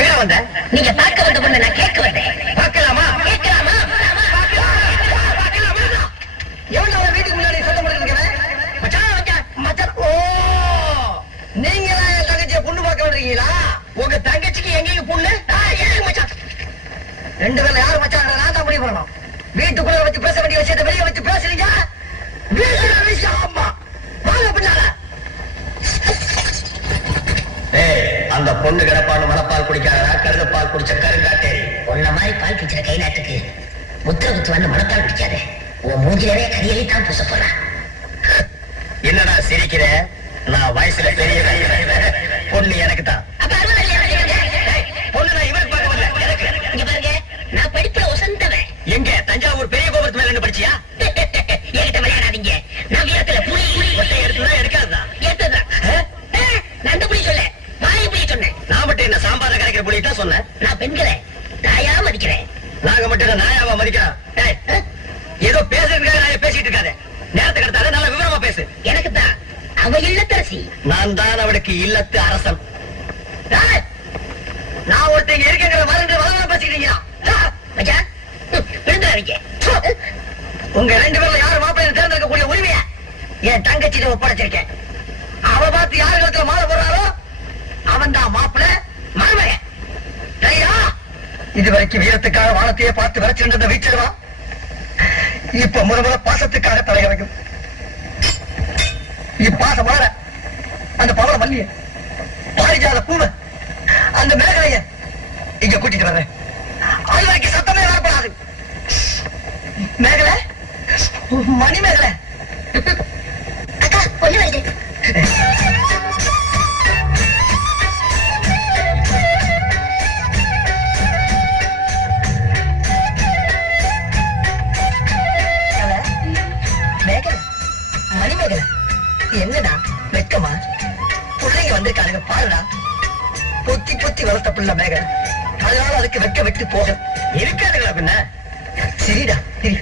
எங்க வந்த? நீங்க பார்க்க வந்த பொண்ணு நான் கேட்க வந்தேன். பார்க்கலாமா? கேட்கலாமா? எவ்வளவு அவன் வீட்டுக்கு முன்னாடி சத்தம் போட்டுருக்கேன்? மச்சான், ஓ நீங்க என் தங்கச்சியை பொண்ணு பார்க்க வர்றீங்களா? உங்க தங்கச்சிக்கு எங்கேயும் பொண்ணு? மச்சான் 2 பேர்ல யாரு மச்சான்? நான் தான் முடிவு பண்ணணும். வீட்டுக்குள்ள வச்சு பேச வேண்டிய விஷயத்தை வெளியே வச்சு பேசுறீங்க. ஆமா வாங்க பின்னால. அந்த பொண்ணு கிடப்பான்னு மனப்பால் குடிக்காதா? கருதப்பால் குடிச்ச கருங்காட்டே. உன்ன மாதிரி பால் குடிக்கிற கை நாட்டுக்கு முத்திர குத்து வந்து மனப்பால் குடிக்காது. உன் மூஞ்சிலவே கரியலி தான் பூச போறா. என்னடா சிரிக்கிற? நான் வயசுல பெரிய பொண்ணு எனக்கு தான். பொண்ணு நான் இவருக்கு பார்க்க வரல, எனக்கு. இங்க பாருங்க, நான் படிப்புல உசந்தவன். எங்க தஞ்சாவூர் பெரிய கோபுரத்து மேல என்ன படிச்சியா? என்கிட்ட விளையாடாதீங்க. நான் வீரத்துல புலி ஒட்டை எடுத்துனா எடுக்காதுதான். எடுத்ததான். நான் அந்த புலி சொல்ல, வாய் புலி சொன்னேன். நான் மட்டும் என்ன சாம்பார கரைக்கிற புலி தான் சொன்னேன். நான் பெண்களை நாயா மதிக்கிறேன். நாங்க மட்டும் என்ன நாயாவா மதிக்கிறோம்? ஏதோ பேசுறதுக்காக நான் பேசிட்டு இருக்காத. நேரத்தை கடத்தாத, நல்ல விவரமா பேசு. எனக்கு தான் அவ இல்லத்தரசி. நான் தான் அவளுக்கு இல்லத்து அரசன். நான் ஒருத்தங்க இருக்கங்கிற மருந்து வளர்ந்து பேசிக்கிட்டீங்களா? மச்சான் விழுந்துறாதீங்க. உங்க 2 பேர்ல யாரு மாப்பிள்ளை தேர்ந்தெடுக்கக்கூடிய உரிமையை என் தங்கச்சியில ஒப்படைச்சிருக்கேன். அவ பார்த்து யார் இடத்துல மாலை போடுறாரோ அவன் தான் மாப்பிள்ளை மருமகன். சரியா? இதுவரைக்கும் வீரத்துக்காக வானத்தையே பார்த்து விரைச்சிருந்த வீச்சிடுவான். இப்ப முத பாசத்துக்காக தலையிறங்கும். இப்பாசம் மாற அந்த பவள மல்லிய பாரிஜாத பூவை அந்த மேகலைய இங்க கூட்டிட்டு வர்றேன். அது வரைக்கும் சத்தமே வரப்படாது. மேகலை, மணி மேகலை. அக்கா பொண்ணு வருது. என்னடா வெக்கமா? பிள்ளைங்க வந்திருக்கானுங்க பாருடா. பொத்தி பொத்தி வளர்த்த பிள்ளை மேகலை, அதனால அதுக்கு வெக்க விட்டு போக இருக்காதுங்களா? பின்ன சரிடா சரி.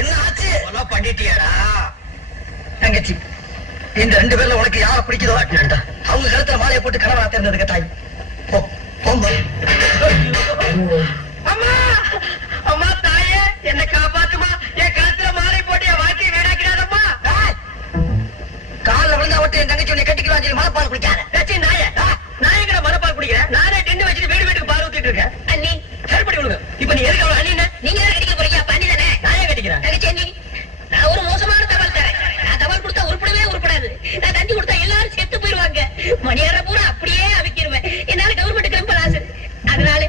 என்ன ஆச்சு? பண்ணிட்டியாடா தங்கச்சி? இந்த 2 பேர்ல உனக்கு யார பிடிக்குதோ அவங்க கழுத்துல மாலையை போட்டு கனவா தேர்ந்ததுக்கு தாய். அம்மா அம்மா தாயே, என்ன காப்பாத்துமா. என் கழுத்துல மாலை போட்டு என் வாழ்க்கையை வீணாக்கிறாதம்மா. காலில் விழுந்தா விட்டு என் தங்கச்சி உன்னை கட்டிக்கலாம் சொல்லி மலைப்பால் குடிக்காத. நாய நான் எங்கட மலைப்பால் குடிக்கிறேன்? நானே டின்னு வச்சுட்டு வீடு வீட்டுக்கு பால் ஊத்திட்டு இருக்கேன். அண்ணி சரிப்படி விடுங்க. இப்ப நீ எதுக்கு அவ்வளவு அண்ணி? நீங்க தான் கட்டிக்க போறீங்க. அப்ப அண்ணி தானே? நானே கட்டிக்கிறேன். தங்கச்சி அண்ணி, நான் ஒரு மோசமான தபால் தரேன். நான் தபால் கொடுத்தா உருப்படவே உருப்படாது. நான் தண்ணி கொடுத்தா எல்லாரும் செத்து போயிருவாங்க. மணியார பூரா அப்படியே அவிக்கிருவேன். என்னால கவர்மெண்ட் ரொம்ப லாஸ். அதனால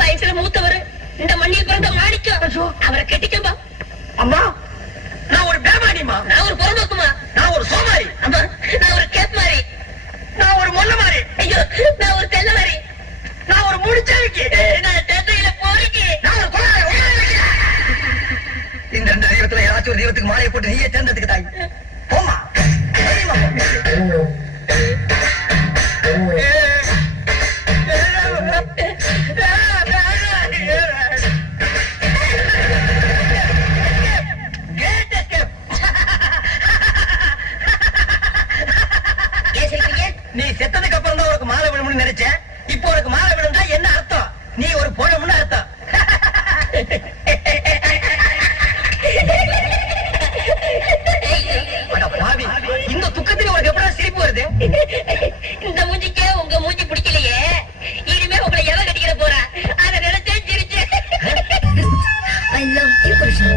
வயசுல மூத்தவர் இந்த மண்ணில் பிறந்த மாணிக்கம் அவரை கட்டிக்கம்பா. அம்மா நான் ஒரு பேமானிமா. நான் ஒரு புறம்போக்குமா. நான் ஒரு சோமாரி. அம்மா நான் ஒரு கேப் மாறி. நான் ஒரு மொல்ல மாறி. ஐயோ நான் ஒரு தெல்ல மாறி. நான் ஒரு முடிச்சாவிக்கு. நான் தெத்தையில போறீங்க. நான் ஒரு கொலை. இந்த 2 தெய்வத்துல ஏதாச்சும் ஒரு தெய்வத்துக்கு மாலையை போட்டு நீயே தேர்ந்ததுக்கு தாய். போமா நீ செத்ததுக்கு அப்புறம் தான் உனக்கு மாலை விழும்னு நினைச்சேன். இப்போ உனக்கு மாலை விழுந்தா என்ன அர்த்தம்? நீ ஒரு பொண்ணுன்னு அர்த்தம். பாவி, இந்த துக்கத்துல உனக்கு எப்படா சிரிப்பு வருது? இந்த மூஞ்சிக்கே உங்க மூஞ்சி பிடிக்கலையே. இனிமே உங்களை எவ கட்டிக்கிற போறா அதை நினைச்சே சிரிச்சு. I love you, Krishna.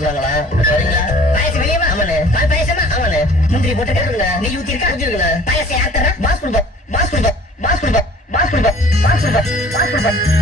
கொடுக்குறாங்களா வரீங்களா? பாயசம் வெளியவா? ஆமாண்ணே. பால் பாயசமா? ஆமாண்ணே. முந்திரி போட்டுருக்கா? போட்டுருக்கேன். நெய் ஊத்திருக்கா? ஊத்திருக்கேன். பாயசம் யார் தரா? பாஸ் கொடுப்பா, பாஸ் கொடுப்பா, பாஸ் கொடுப்பா, பாஸ் கொடுப்பா, பாஸ் கொடுப்பா, பாஸ் கொடுப்பா.